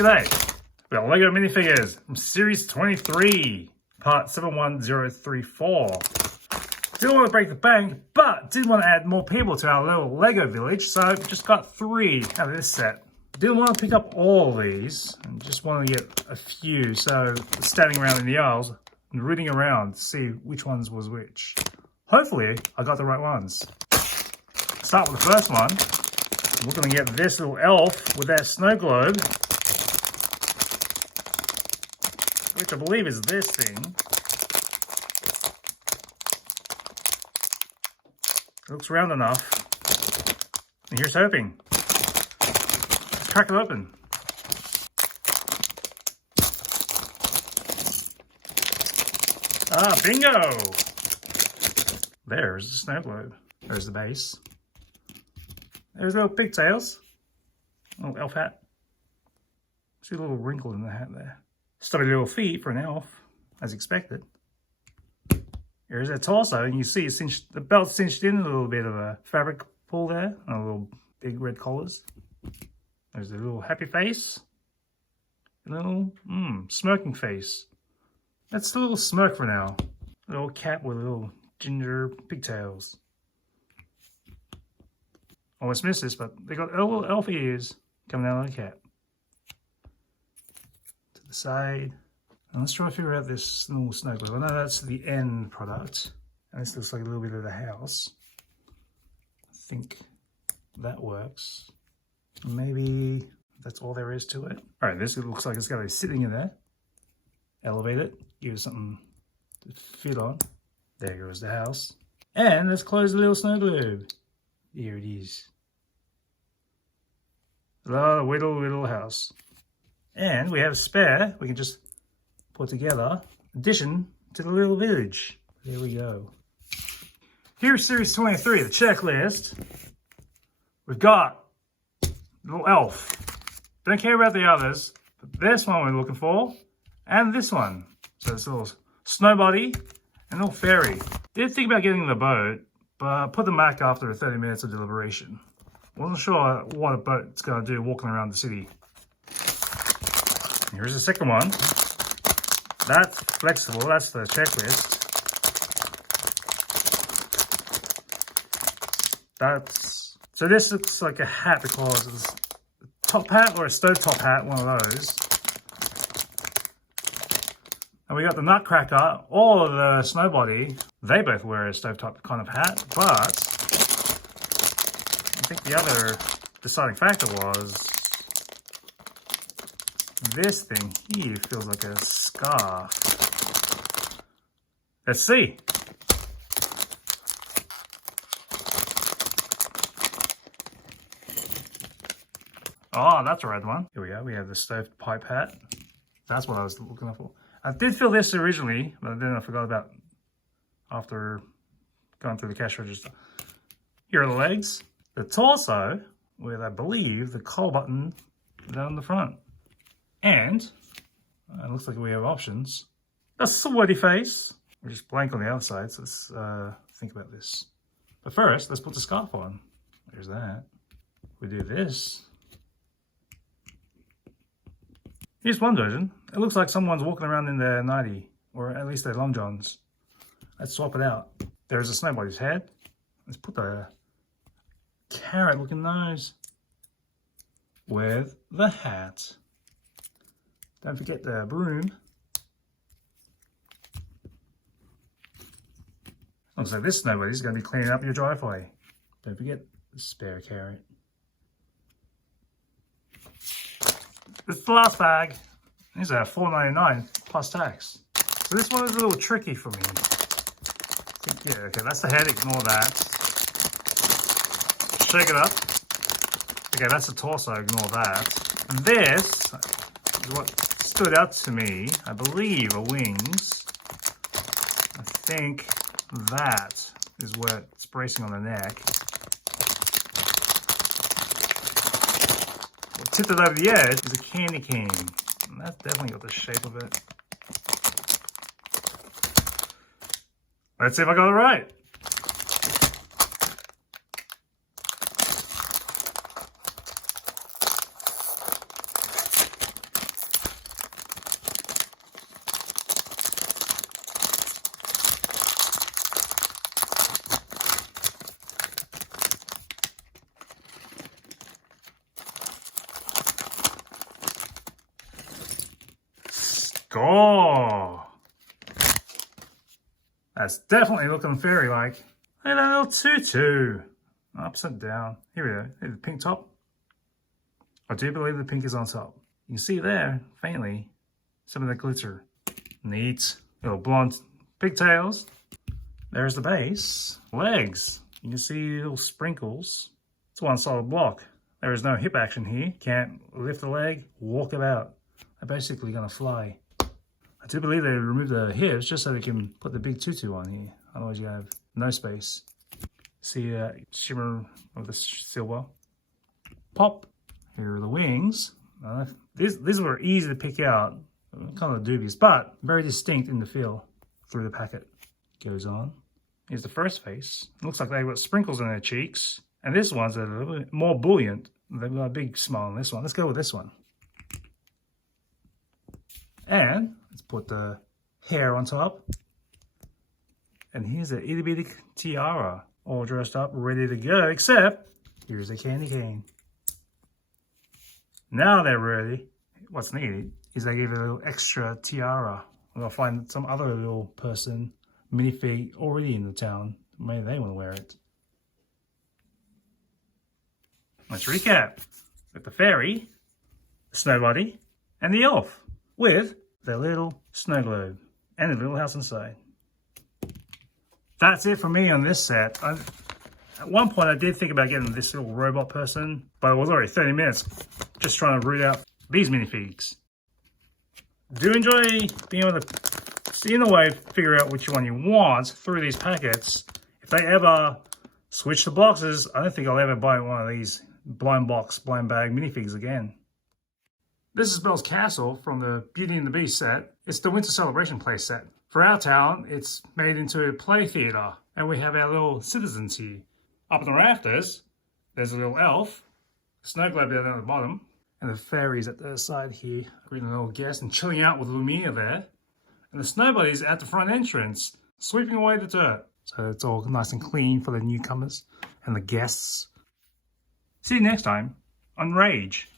G'day, we're LEGO Minifigures from Series 23, Part 71034. Didn't want to break the bank, but did want to add more people to our little LEGO village, so just got 3 out of this set. Didn't want to pick up all of these, and just wanted to get a few, so standing around in the aisles and rooting around to see which ones was which. Hopefully, I got the right ones. Start with the first one. We're going to get this little elf with that snow globe, which I believe is this thing. It looks round enough. And here's hoping. Let's crack it open. Ah, bingo! There's the snow globe. There's the base. There's little pigtails. Little elf hat. See a little wrinkle in the hat there. Stubby little feet for an elf, as expected. Here's their torso, and you see it's cinched, the belt's cinched in, a little bit of a fabric pull there, and a little big red collars. There's the little happy face. A little smirking face. That's a little smirk for now. A little cat with little ginger pigtails. Almost missed this, but they got little elf ears coming out of the cat. To the side. And let's try to figure out this little snow globe. I know that's the end product. And this looks like a little bit of the house. I think that works. Maybe that's all there is to it. Alright, this looks like it's got to be sitting in there. Elevate it. Give it something to fit on. There goes the house. And let's close the little snow globe. Here it is. The little house. And we have a spare. We can just put together. Addition to the little village. There we go. Here's Series 23, the checklist. We've got little elf. Don't care about the others. But this one we're looking for. And this one. So it's a little snow body and a little fairy. Did think about getting the boat, but put them back after 30 minutes of deliberation. Wasn't sure what a boat's going to do walking around the city. Here's the second one. That's flexible, that's the checklist. So this looks like a hat because it's a top hat or a stovetop hat, one of those. And we got the Nutcracker, all of the Snowbody. They both wear a stovetop kind of hat, but I think the other deciding factor was this thing here feels like a scarf. Let's see. Oh, that's a red one. Here we go. We have the stovepipe hat. That's what I was looking for. I did feel this originally, but then I forgot about after going through the cash register. Here are the legs. The torso, with I believe the collar button down the front. And it looks like we have options. A sweaty face. We're just blank on the outside, so let's think about this. But first, let's put the scarf on. There's that. We do this. Here's one version. It looks like someone's walking around in their nightie, or at least their long johns. Let's swap it out. There's a Snowbody's head. Let's put the carrot looking nose with the hat. Don't forget the broom. Looks like this Snowbody's going to be cleaning up your driveway. Don't forget the spare carrot. This is the last bag. These are $4.99 plus tax. So this one is a little tricky for me. Yeah, okay, that's the head, ignore that. Shake it up. Okay, that's the torso, ignore that. And this is what stood out to me, I believe, are wings. I think that is where it's bracing on the neck. What tipped it over the edge is a candy cane. And that's definitely got the shape of it. Let's see if I got it right. Score! That's definitely looking fairy-like. Look at that little tutu. Upside down. Here we go. Here's the pink top. I do believe the pink is on top. You can see there, faintly, some of the glitter. Neat. Little blonde pigtails. There's the base. Legs. You can see little sprinkles. It's one solid block. There is no hip action here. Can't lift the leg, walk it out. They're basically going to fly. I do believe they removed the hips just so they can put the big tutu on here. Otherwise you have no space. See shimmer of the silver. Pop. Here are the wings. These were easy to pick out. Kind of dubious, but very distinct in the feel through the packet. Goes on. Here's the first face. Looks like they've got sprinkles on their cheeks. And this one's a little bit more buoyant. They've got a big smile on this one. Let's go with this one. And let's put the hair on top. And here's the itty bitty tiara. All dressed up, ready to go. Except, here's the candy cane. Now they're ready. What's needed is they give it a little extra tiara. I'm going to find some other little person, minifig, already in the town. Maybe they want to wear it. Let's recap. With the fairy, the snow bunny, and the elf with their little snow globe and a little house inside. That's it for me on this set. At one point I did think about getting this little robot person, but it was already 30 minutes just trying to root out these minifigs. Do enjoy being able to, in a way, figure out which one you want through these packets. If they ever switch the boxes, I don't think I'll ever buy one of these blind box, blind bag minifigs again. This is Belle's Castle from the Beauty and the Beast set. It's the Winter Celebration play set. For our town, it's made into a play theatre, and we have our little citizens here. Up in the rafters, there's a little elf, snow globe down at the bottom, and the fairies at the side here, greeting a little guest and chilling out with Lumia there. And the snow buddies at the front entrance, sweeping away the dirt. So it's all nice and clean for the newcomers and the guests. See you next time on Rage.